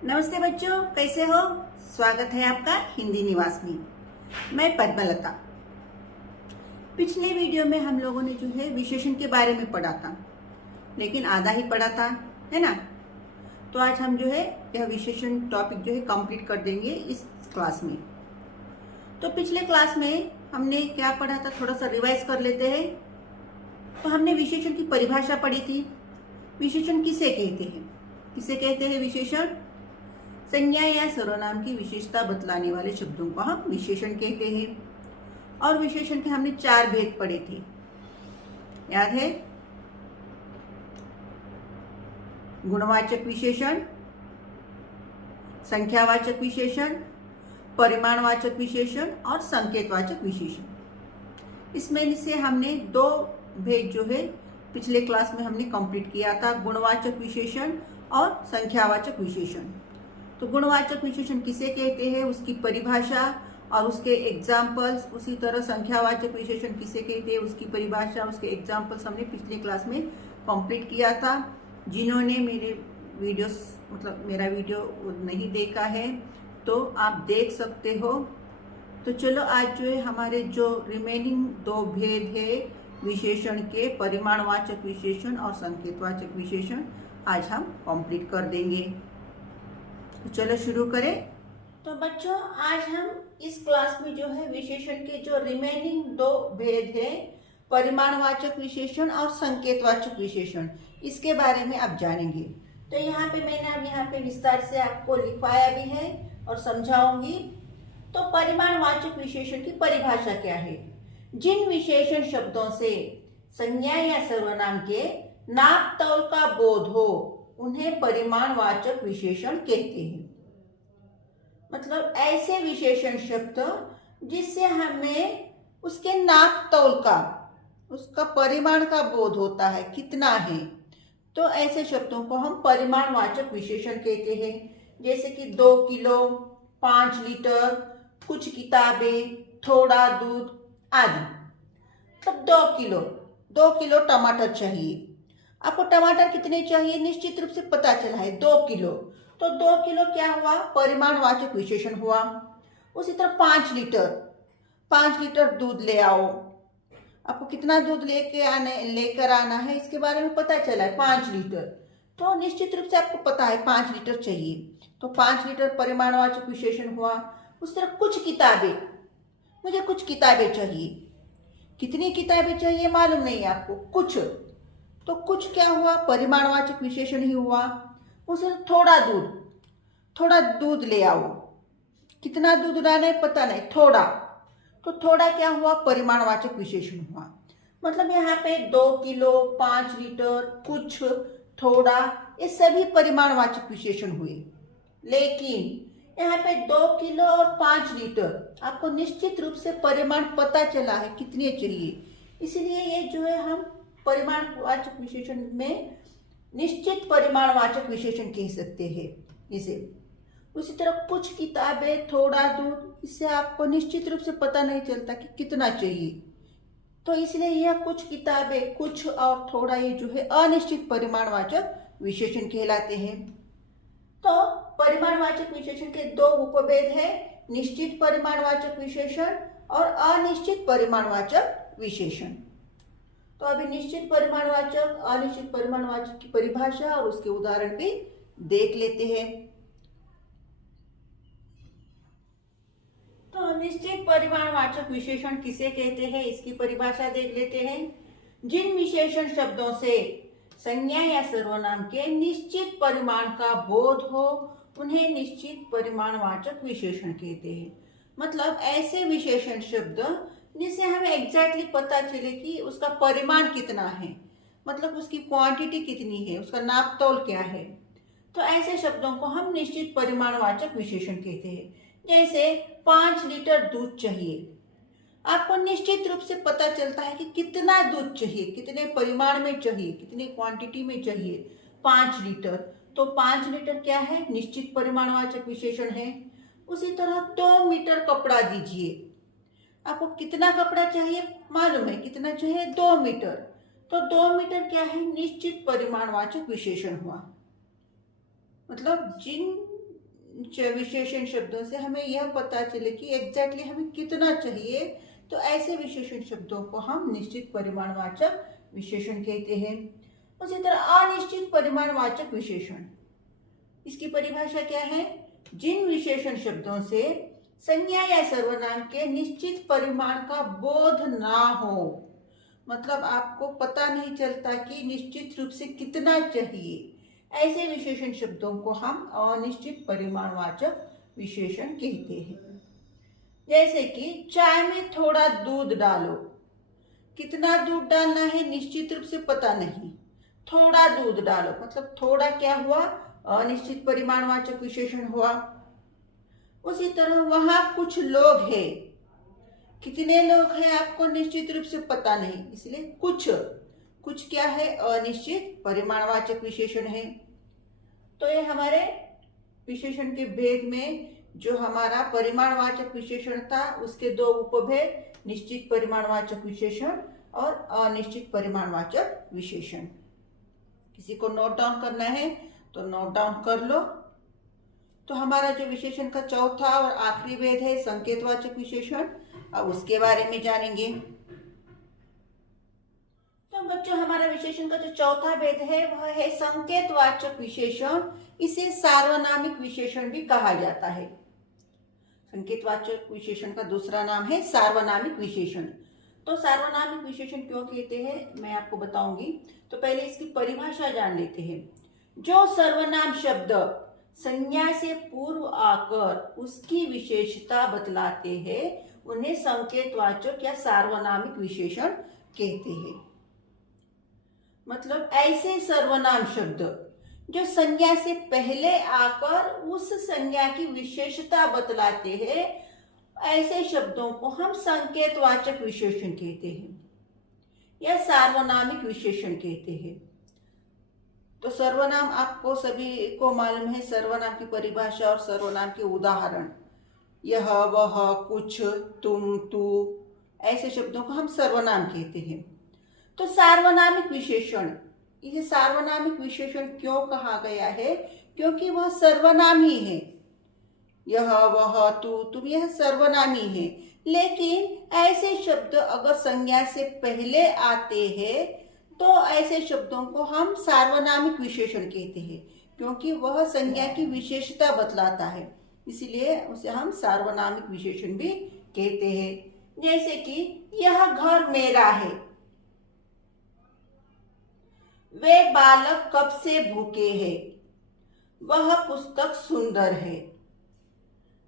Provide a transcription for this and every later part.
नमस्ते बच्चों, कैसे हो। स्वागत है आपका हिंदी निवास में। मैं पद्मलता। पिछले वीडियो में हम लोगों ने जो है विशेषण के बारे में पढ़ा था, लेकिन आधा ही पढ़ा था, है ना। तो आज हम जो है यह विशेषण टॉपिक जो है कंप्लीट कर देंगे इस क्लास में। तो पिछले क्लास में हमने क्या पढ़ा था, थोड़ा सा रिवाइज कर लेते हैं। तो हमने विशेषण की परिभाषा पढ़ी थी। विशेषण किसे कहते हैं? किसे कहते हैं विशेषण? संज्ञा या सर्वनाम की विशेषता बतलाने वाले शब्दों को हम विशेषण कहते हैं। और विशेषण के हमने 4 भेद पढ़े थे, याद है? गुणवाचक विशेषण, संख्यावाचक विशेषण, परिमाणवाचक विशेषण और संकेतवाचक विशेषण। इसमें से हमने 2 भेद जो है पिछले क्लास में हमने कंप्लीट किया था, गुणवाचक विशेषण और संख्यावाचक विशेषण। तो गुणवाचक विशेषण किसे कहते हैं, उसकी परिभाषा और उसके एग्जाम्पल्स। उसी तरह संख्यावाचक विशेषण किसे कहते हैं, उसकी परिभाषा, उसके एग्जाम्पल्स हमने पिछले क्लास में कंप्लीट किया था। जिन्होंने मेरा वीडियो नहीं देखा है तो आप देख सकते हो। तो चलो आज जो है हमारे जो रिमेनिंग 2 भेद है विशेषण के, परिमाणवाचक विशेषण और संकेतवाचक विशेषण, आज हम कंप्लीट कर देंगे। तो चलो शुरू करें। तो बच्चों, आज हम इस क्लास में जो है विशेषण के जो रिमेनिंग 2 भेद है, परिमाणवाचक विशेषण और संकेतवाचक विशेषण, इसके बारे में आप जानेंगे। तो यहाँ पे मैंने अब यहाँ पे विस्तार से आपको लिखवाया भी है और समझाऊंगी। तो परिमाणवाचक विशेषण की परिभाषा क्या है? जिन विशेषण शब्दों से संज्ञा या सर्वनाम के नाप तौल का बोध हो उन्हें परिमाणवाचक विशेषण कहते हैं। मतलब ऐसे विशेषण शब्द जिससे हमें उसके नाप तौल का, उसका परिमाण का बोध होता है, कितना है, तो ऐसे शब्दों को हम परिमाणवाचक विशेषण कहते हैं। जैसे कि 2 किलो, 5 लीटर, कुछ किताबें, थोड़ा दूध आदि। तब 2 किलो टमाटर चाहिए। आपको टमाटर कितने चाहिए निश्चित रूप से पता चला है, 2 किलो। तो 2 किलो क्या हुआ? परिमाणवाचक विशेषण हुआ। उसी तरह 5 लीटर दूध ले आओ। आपको कितना दूध लेकर आना है इसके बारे में पता चला है, 5 लीटर। तो निश्चित रूप से आपको पता है 5 लीटर चाहिए। तो 5 लीटर परिमाणवाचक विशेषण हुआ। उस तरह कुछ किताबें, मुझे कुछ किताबें चाहिए। कितनी किताबें चाहिए मालूम नहीं आपको, कुछ। तो कुछ क्या हुआ? परिमाणवाचक विशेषण ही हुआ। उसे थोड़ा दूध ले आओ। कितना दूध लाना है पता नहीं, थोड़ा। तो थोड़ा क्या हुआ? परिमाणवाचक विशेषण हुआ। मतलब यहाँ पे 2 किलो, 5 लीटर, कुछ, थोड़ा, ये सभी परिमाणवाचक विशेषण हुए। लेकिन यहाँ पे 2 किलो और 5 लीटर आपको निश्चित रूप से परिमाण पता चला है कितने चाहिए, इसलिए ये जो है हम परिमाणवाचक विशेषण में निश्चित परिमाणवाचक विशेषण कह सकते हैं इसे। उसी तरह कुछ किताबें, थोड़ा दूध, इससे आपको निश्चित रूप से पता नहीं चलता कि कितना चाहिए। तो इसलिए यह कुछ किताबें, कुछ और थोड़ा, ये जो है अनिश्चित परिमाणवाचक विशेषण कहलाते हैं। तो परिमाणवाचक विशेषण के 2 उपभेद है, निश्चित परिमाणवाचक विशेषण और अनिश्चित परिमाणवाचक विशेषण। तो अभी निश्चित परिमाणवाचक, अनिश्चित परिमाणवाचक की परिभाषा और उसके उदाहरण भी देख लेते हैं। तो निश्चित परिमाणवाचक विशेषण किसे कहते हैं, इसकी परिभाषा देख लेते हैं। जिन विशेषण शब्दों से संज्ञा या सर्वनाम के निश्चित परिमाण का बोध हो उन्हें निश्चित परिमाणवाचक विशेषण कहते हैं। मतलब ऐसे विशेषण शब्द जिससे हमें एग्जैक्टली पता चले कि उसका परिमाण कितना है, मतलब उसकी क्वांटिटी कितनी है, उसका नाप तौल क्या है। तो ऐसे शब्दों को हम निश्चित परिमाणवाचक विशेषण कहते हैं। जैसे 5 लीटर दूध चाहिए, आपको निश्चित रूप से पता चलता है कि कितना दूध चाहिए, कितने परिमाण में चाहिए, कितनी क्वांटिटी में चाहिए, 5 लीटर। तो 5 लीटर क्या है? निश्चित परिमाणवाचक विशेषण है। उसी तरह 2 मीटर कपड़ा दीजिए, आपको कितना कपड़ा चाहिए मालूम है, कितना चाहिए? 2 मीटर। तो 2 मीटर क्या है? निश्चित परिमाणवाचक विशेषण हुआ। मतलब जिन विशेषण शब्दों से हमें यह पता चले कि एग्जैक्टली हमें कितना चाहिए, तो ऐसे विशेषण शब्दों को हम निश्चित परिमाणवाचक विशेषण कहते हैं। उसी तरह अनिश्चित परिमाणवाचक विशेषण, इसकी परिभाषा क्या है? जिन विशेषण शब्दों से संज्ञा या सर्वनाम के निश्चित परिमाण का बोध ना हो, मतलब आपको पता नहीं चलता कि निश्चित रूप से कितना चाहिए, ऐसे विशेषण शब्दों को हम अनिश्चित परिमाणवाचक विशेषण कहते हैं। जैसे कि चाय में थोड़ा दूध डालो, कितना दूध डालना है निश्चित रूप से पता नहीं, थोड़ा दूध डालो मतलब थोड़ा क्या हुआ? अनिश्चित परिमाणवाचक विशेषण हुआ। उसी तरह वहां कुछ लोग हैं, कितने लोग हैं आपको निश्चित रूप से पता नहीं, इसलिए कुछ क्या है? अनिश्चित परिमाणवाचक विशेषण है। तो ये हमारे विशेषण के भेद में जो हमारा परिमाणवाचक विशेषण था उसके दो उपभेद, निश्चित परिमाणवाचक विशेषण और अनिश्चित परिमाणवाचक विशेषण। किसी को नोट डाउन करना है तो नोट डाउन कर लो। तो हमारा जो विशेषण का चौथा और आखिरी भेद है संकेतवाचक विशेषण, अब उसके बारे में जानेंगे। तो बच्चों, हमारा विशेषण का जो चौथा भेद है वह है संकेतवाचक विशेषण। इसे सार्वनामिक विशेषण भी कहा जाता है। संकेतवाचक विशेषण का दूसरा नाम है सार्वनामिक विशेषण। तो सार्वनामिक विशेषण क्यों कहते हैं मैं आपको बताऊंगी। तो पहले इसकी परिभाषा जान लेते हैं। जो सर्वनाम शब्द संज्ञा से पूर्व आकर उसकी विशेषता बतलाते हैं उन्हें संकेतवाचक या सार्वनामिक विशेषण कहते हैं। मतलब ऐसे सर्वनाम शब्द जो संज्ञा से पहले आकर उस संज्ञा की विशेषता बतलाते हैं, ऐसे शब्दों को हम संकेतवाचक विशेषण कहते हैं या सार्वनामिक विशेषण कहते हैं। तो सर्वनाम आपको सभी को मालूम है, सर्वनाम की परिभाषा और सर्वनाम के उदाहरण, यह, वह, कुछ, तुम, तू, ऐसे शब्दों को हम सर्वनाम कहते हैं। तो सार्वनामिक विशेषण, इसे सार्वनामिक विशेषण क्यों कहा गया है? क्योंकि वह सर्वनाम ही है। यह, वह, तू, तुम, यह सर्वनामी है। लेकिन ऐसे शब्द अगर संज्ञा से पहले आते हैं तो ऐसे शब्दों को हम सार्वनामिक विशेषण कहते हैं, क्योंकि वह संज्ञा की विशेषता बतलाता है, इसलिए उसे हम सार्वनामिक विशेषण भी कहते हैं। जैसे कि यह घर मेरा है, वे बालक कब से भूखे हैं, वह पुस्तक सुंदर है।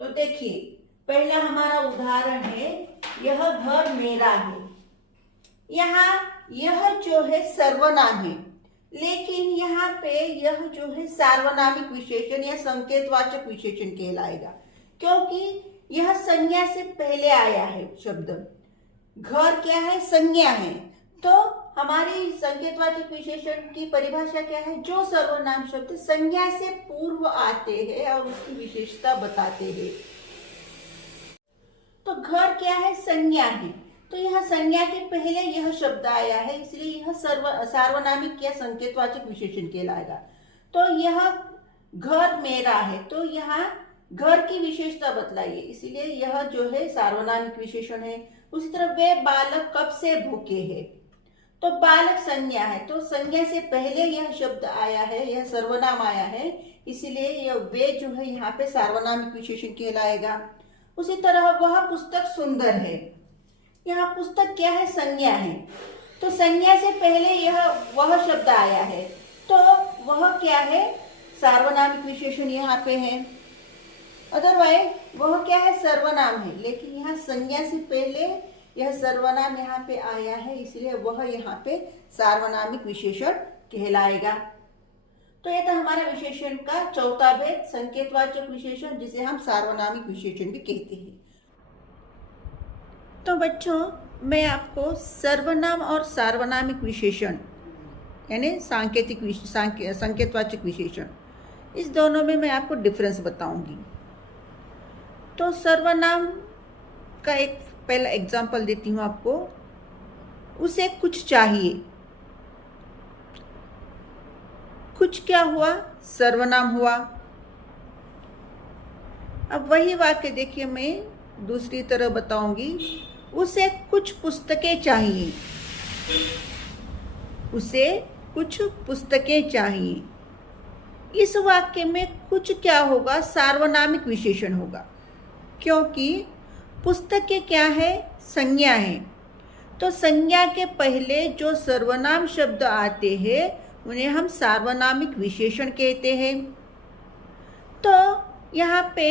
तो देखिए, पहला हमारा उदाहरण है यह घर मेरा है। यहाँ यह जो है सर्वनाम है, लेकिन यहाँ पे यह जो है सार्वनामिक विशेषण या संकेतवाचक विशेषण कहलाएगा, क्योंकि यह संज्ञा से पहले आया है शब्द। घर क्या है? संज्ञा है। तो हमारी संकेतवाचक विशेषण की परिभाषा क्या है? जो सर्वनाम शब्द संज्ञा से पूर्व आते हैं और उसकी विशेषता बताते हैं। तो घर क्या है? संज्ञा है। तो यह संज्ञा के पहले यह शब्द आया है, इसलिए यह सार्वनामिक या संकेतवाचक विशेषण कहलाएगा। तो यह घर मेरा है, तो यहाँ घर की विशेषता बतलाइए, इसलिए यह जो है सार्वनामिक विशेषण है। उसी तरह वे बालक कब से भूखे हैं, तो बालक संज्ञा है, तो संज्ञा से पहले यह शब्द आया है, यह सर्वनाम आया है, इसलिए यह वे जो है यहाँ पे सार्वनामिक विशेषण कहलाएगा। उसी तरह वह पुस्तक सुंदर है, यहाँ पुस्तक क्या है? संज्ञा है, तो संज्ञा से पहले यह वह शब्द आया है, तो वह क्या है? सार्वनामिक विशेषण यहाँ पे है। अदरवाइज वह क्या है? सर्वनाम है, लेकिन यहाँ संज्ञा से पहले यह सर्वनाम यहाँ पे आया है, इसलिए वह यहाँ पे सार्वनामिक विशेषण कहलाएगा। तो यह था हमारा विशेषण का चौथा भेद, संकेतवाचक विशेषण, जिसे हम सार्वनामिक विशेषण भी कहते हैं। तो बच्चों, मैं आपको सर्वनाम और सार्वनामिक विशेषण यानी संकेतवाचक विशेषण, इस दोनों में मैं आपको डिफरेंस बताऊंगी। तो सर्वनाम का एक पहला एग्जाम्पल देती हूँ आपको। उसे कुछ चाहिए, कुछ क्या हुआ? सर्वनाम हुआ। अब वही वाक्य देखिए, मैं दूसरी तरह बताऊंगी। उसे कुछ पुस्तकें चाहिए, उसे कुछ पुस्तकें चाहिए। इस वाक्य में कुछ क्या होगा? सार्वनामिक विशेषण होगा, क्योंकि पुस्तकें क्या है? संज्ञा है। तो संज्ञा के पहले जो सर्वनाम शब्द आते हैं उन्हें हम सार्वनामिक विशेषण कहते हैं। तो यहाँ पे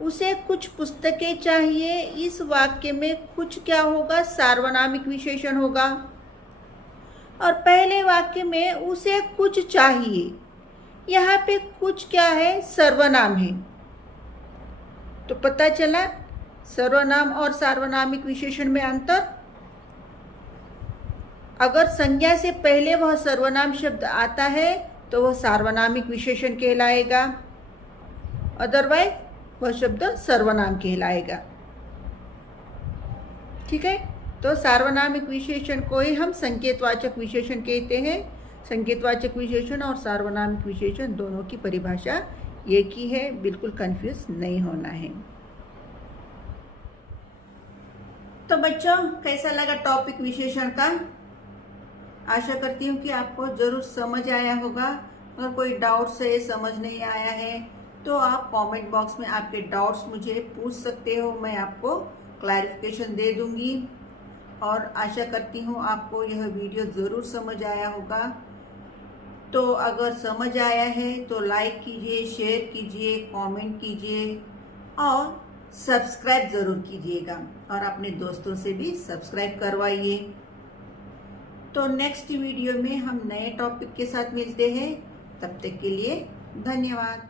उसे कुछ पुस्तकें चाहिए, इस वाक्य में कुछ क्या होगा? सार्वनामिक विशेषण होगा। और पहले वाक्य में उसे कुछ चाहिए, यहाँ पे कुछ क्या है? सर्वनाम है। तो पता चला सर्वनाम और सार्वनामिक विशेषण में अंतर। अगर संज्ञा से पहले वह सर्वनाम शब्द आता है तो वह सार्वनामिक विशेषण कहलाएगा, अदरवाइज वह शब्द सर्वनाम कहलाएगा। ठीक है, तो सार्वनामिक विशेषण को ही हम संकेतवाचक विशेषण कहते हैं। संकेतवाचक विशेषण और सार्वनामिक विशेषण दोनों की परिभाषा एक ही है, बिल्कुल कंफ्यूज नहीं होना है। तो बच्चों, कैसा लगा टॉपिक विशेषण का? आशा करती हूँ कि आपको जरूर समझ आया होगा। अगर कोई डाउट्स है, समझ नहीं आया है, तो आप कमेंट बॉक्स में आपके डाउट्स मुझे पूछ सकते हो, मैं आपको क्लैरिफिकेशन दे दूंगी। और आशा करती हूँ आपको यह वीडियो ज़रूर समझ आया होगा। तो अगर समझ आया है तो लाइक कीजिए, शेयर कीजिए, कमेंट कीजिए और सब्सक्राइब ज़रूर कीजिएगा, और अपने दोस्तों से भी सब्सक्राइब करवाइए। तो नेक्स्ट वीडियो में हम नए टॉपिक के साथ मिलते हैं। तब तक के लिए धन्यवाद।